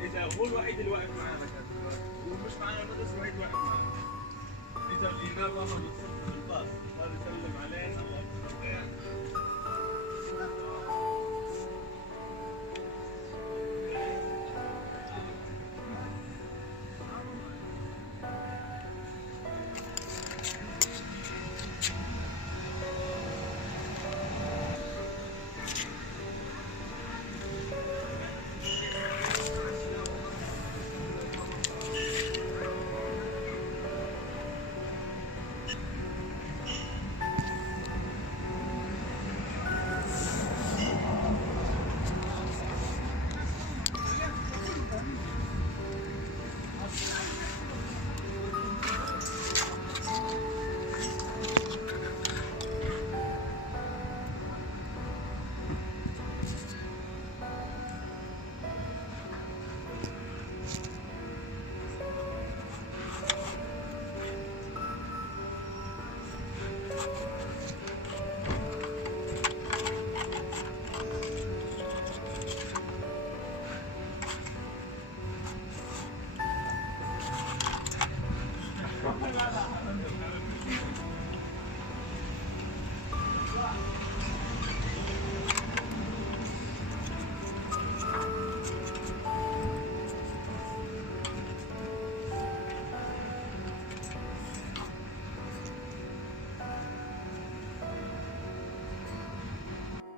اذا هو الوحيد اللي واقف معنا ومش معنا المدرسه الوحيد واقف معنا. اذا الامام والله بالصدفه بالباص صار يسلم علينا.